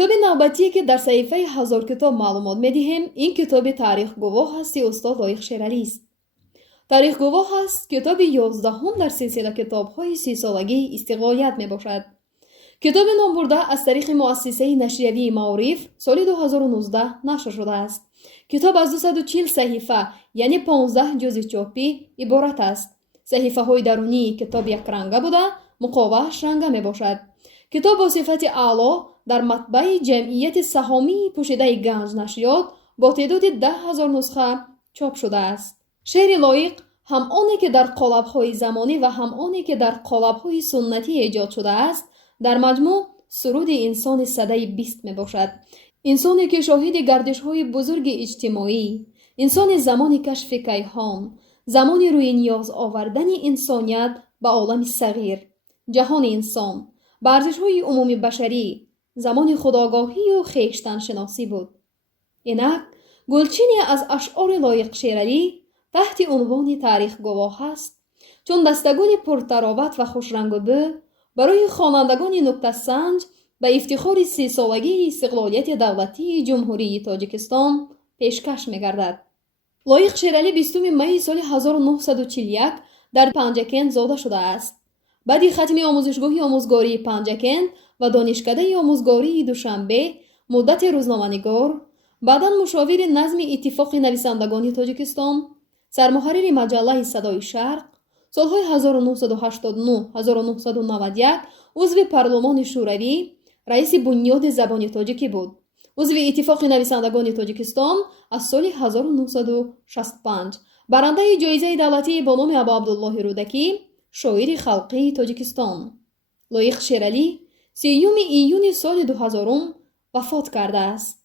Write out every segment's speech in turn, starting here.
китоби навбатие ки дар саҳифаи 1000 китоб маълумот медиҳем, ин китоби таърихгувоҳ ҳасти устод Лоиқ Шералист. таърихгувоҳ ҳаст китоби 11 дар силсила китобҳои 30-солагии Истиқлолият мебошад. китоби номбурда аз тариқи муассисаи нашриявии Маориф соли 2019 нашр шудааст. китоб аз 240 саҳифа, яъне 15 ҷузи чопӣ иборат аст. саҳифаҳои дарунии китоб якранга буда, муқовааш ранга мебошад. китоб бо сифати аъло дар матбаи ҷамъияти саҳомии пӯшидаи ганҷ нашриёт бо теъдоди 10,000 нусха чоп шудааст. шеъри Лоиқ ҳам оне ки дар қолабҳои замонӣ ва ҳам оне ки дар қолабҳои суннатӣ эҷод шудааст, дар маҷмӯъ суруди инсони садаи 20 мебошад. инсоне ки шоҳиди гардишҳои бузурги иҷтимоӣ, инсони замони кашфи кайҳон, замони рӯйниёз овардани инсоният ба олами сағир, ҷаҳони инсон, ба арзишҳои умуми башарӣ, замони худогоҳию хештаншиносӣ буд. инак гулчине аз ашъори Лоиқ Шералӣ таҳти унвони таърихгувоҳ ҳаст, чун дастагони пуртароват ва хушрангубӯ барои хонандагони нуктасанҷ ба ифтихори 30-солагии истиқлолияти давлатии ҷумҳурии Тоҷикистон пешкаш мегардад. Лоиқ Шералӣ 20 майи соли 1941 дар Панҷакент зода шудааст. баъди хатми омӯзишгоҳи омӯзгории Панҷакент ва донишкадаи омӯзгории Душанбе муддати рӯзноманигор, баъдан мушовири назми Иттифоқи нависандагони Тоҷикистон, сармуҳаррири маҷаллаи Садои Шарқ, солҳои 1989-1991 узви Парлумони Шӯравӣ, раиси бунёди забони тоҷикӣ буд. узви Иттифоқи нависандагони Тоҷикистон аз соли 1965, барандаи ҷоизаи давлатии бо номи Абу Абдуллоҳи Рӯдакӣ, шоири халқии Тоҷикистон. Лоиқ Шералӣ 30 июни соли 2000 вафот кардааст.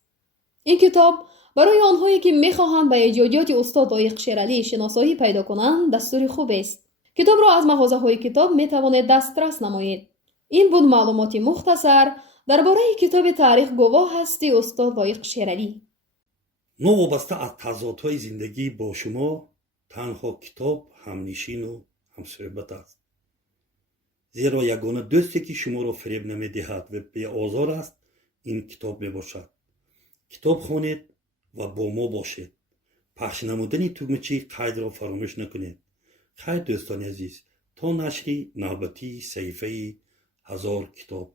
ин китоб барои онҳое ки мехоҳанд ба эҷодиёти устод Лоиқ Шералӣ шиносоӣ пайдо кунанд дастури хубест. китобро аз мағозаҳои китоб метавонед дастрас намоед. ин буд маълумоти мухтасар дар бораи китоби таърихгувоҳ ҳасти устод Лоиқ Шералӣ. новобаста аз тазодҳои зиндагӣ бо шумо танҳо китоб ҳамнишину ҳамсӯҳбат аст. зеро ягона дӯсте ки шуморо фиреб намедиҳад ва беозор аст, ин китоб мебошад. китоб хонед ва бо мо бошед. пахш намудани тугмачи қайдро фаромӯш накунед. хайр дӯстони азиз, то нашри навбатии саҳифаи 1000 китоб.